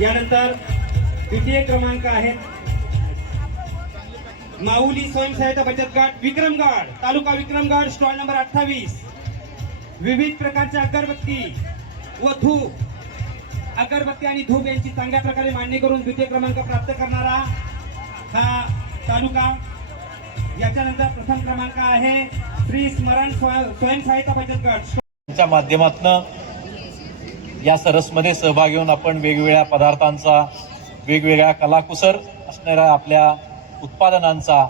यानंतर द्वितीय क्रमांक आहेत माऊली स्वयंसहायता बचत गट विक्रमगड, तालुका विक्रमगड, स्टॉल नंबर 28। विविध प्रकारच्या अगरबत्ती व धूप, अगरबत्ती आणि धूप यांची चांगल्या प्रकारे मांडणी करून द्वितीय क्रमांक प्राप्त करणारा हा तालुका। याच्यानंतर प्रथम क्रमांक आहे श्री स्मरण स्वयंसहायता बचत गट च्या माध्यमातून या सरसमध्ये सहभागी होऊन आपण वेगवेगळ्या पदार्थांचा, वेगवेगळ्या कलाकुसर असणाऱ्या आपल्या उत्पादनांचा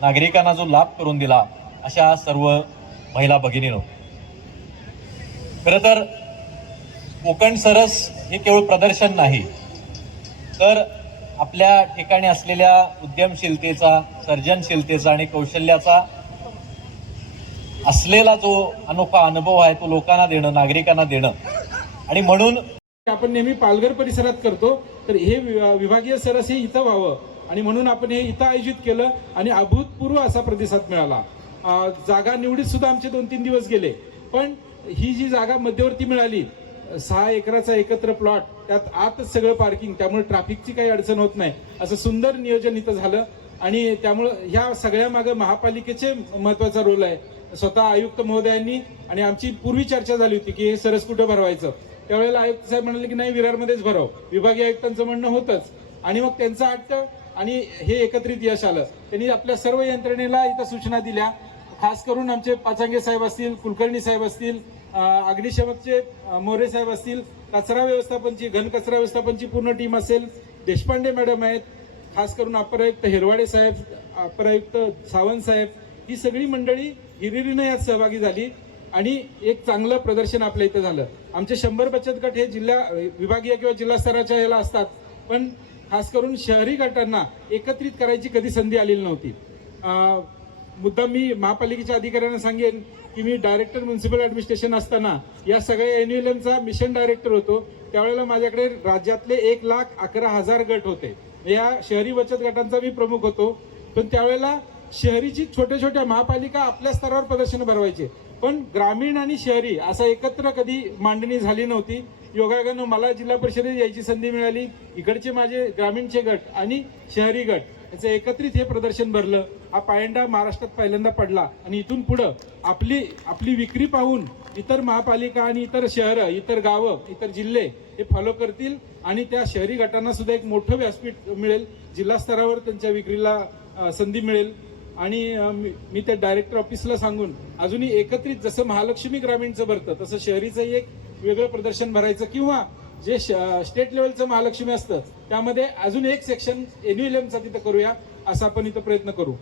नागरिकांना जो लाभ करून दिला, अशा सर्व महिला भगिनींनो, खरं तर कोकण सरस हे केवळ प्रदर्शन नाही, तर आपल्या ठिकाणी असलेल्या उद्यमशीलतेचा, सर्जनशीलतेचा आणि कौशल्याचा असलेला जो अनोखा अनुभव आहे तो लोकांना देणं, नागरिकांना देणं। आणि म्हणून आपण नेहमी पालघर परिसरात करतो, तर हे विभागीय सरस हे इथं व्हावं आणि म्हणून आपण हे इथं आयोजित केलं आणि अभूतपूर्व असा प्रतिसाद मिळाला। जागा निवडीत सुद्धा आमचे 2-3 दिवस गेले, पण ही जी जागा मध्यवर्ती मिळाली, 6 एकराचा एकत्र प्लॉट, त्यात आतच सगळं पार्किंग, त्यामुळे ट्रॅफिकची काही अडचण होत नाही, असं सुंदर नियोजन इथं झालं। आणि त्यामुळं ह्या सगळ्या मागे महापालिकेचे महत्वाचा रोल आहे। स्वतः आयुक्त महोदयांनी, आणि आमची पूर्वी चर्चा झाली होती की हे सरस कुठं भरवायचं, त्यावेळेला आयुक्त साहेब म्हणाले की नाही, विरारमध्येच भराव, विभागीय आयुक्तांचं म्हणणं होतंच, आणि मग त्यांचं हट्ट आणि हे एकत्रित यश आलं। त्यांनी आपल्या सर्व यंत्रणेला इथं सूचना दिल्या, खास करून आमचे पाचांगे साहेब असतील, कुलकर्णी साहेब असतील, अग्निशमकचे मोरे साहेब असतील, कचरा व्यवस्थापनची, घनकचरा व्यवस्थापनची पूर्ण टीम असेल, देशपांडे मॅडम आहेत, खास करून अपर आयुक्त हिरवाडे साहेब, अपर आयुक्त सावंत साहेब, ही सगळी मंडळी हिरिरीनं यात सहभागी झाली आणि एक चांगलं प्रदर्शन आपल्या इथं झालं। आमचे 100 बचत गट हे जिल्हा, विभागीय किंवा जिल्हा स्तराच्या याला असतात, पण खास करून शहरी गटांना एकत्रित करायची कधी संधी आलेली नव्हती। मुद्दाम मी महापालिकेच्या अधिकाऱ्यांना सांगेन की मी डायरेक्टर म्युन्सिपल ऍडमिनिस्ट्रेशन असताना या सगळ्या एन्युएलएमचा मिशन डायरेक्टर होतो, त्यावेळेला माझ्याकडे राज्यातले 1,11,000 गट होते। या शहरी बचत गटांचा मी प्रमुख होतो, पण त्यावेळेला शहरीची छोट्या छोट्या महापालिका आपल्या स्तरावर प्रदर्शन भरवायचे, पण ग्रामीण आणि शहरी असं एकत्र कधी मांडणी झाली नव्हती। योगायोगानं मला जिल्हा परिषदेत यायची संधी मिळाली, इकडचे माझे ग्रामीणचे गट आणि शहरी गट याचं एकत्रित हे प्रदर्शन भरलं। हा पायंडा महाराष्ट्रात पहिल्यांदा पडला आणि इथून पुढं आपली विक्री पाहून इतर महापालिका आणि इतर शहरं, इतर गावं, इतर जिल्हे हे फॉलो करतील आणि त्या शहरी गटांना सुद्धा एक मोठं व्यासपीठ मिळेल, जिल्हा स्तरावर त्यांच्या विक्रीला संधी मिळेल। आणि मी त्या डायरेक्टर ऑफिसला सांगून अजूनही एकत्रित जसं महालक्ष्मी ग्रामीणचं भरतं तसं शहरीचंही एक वेगळं प्रदर्शन भरायचं, किंवा जे स्टेट लेवलचं महालक्ष्मी असतं त्यामध्ये अजून एक सेक्शन एन्युएलएमचा तिथं करूया, असा आपण इथं प्रयत्न करू।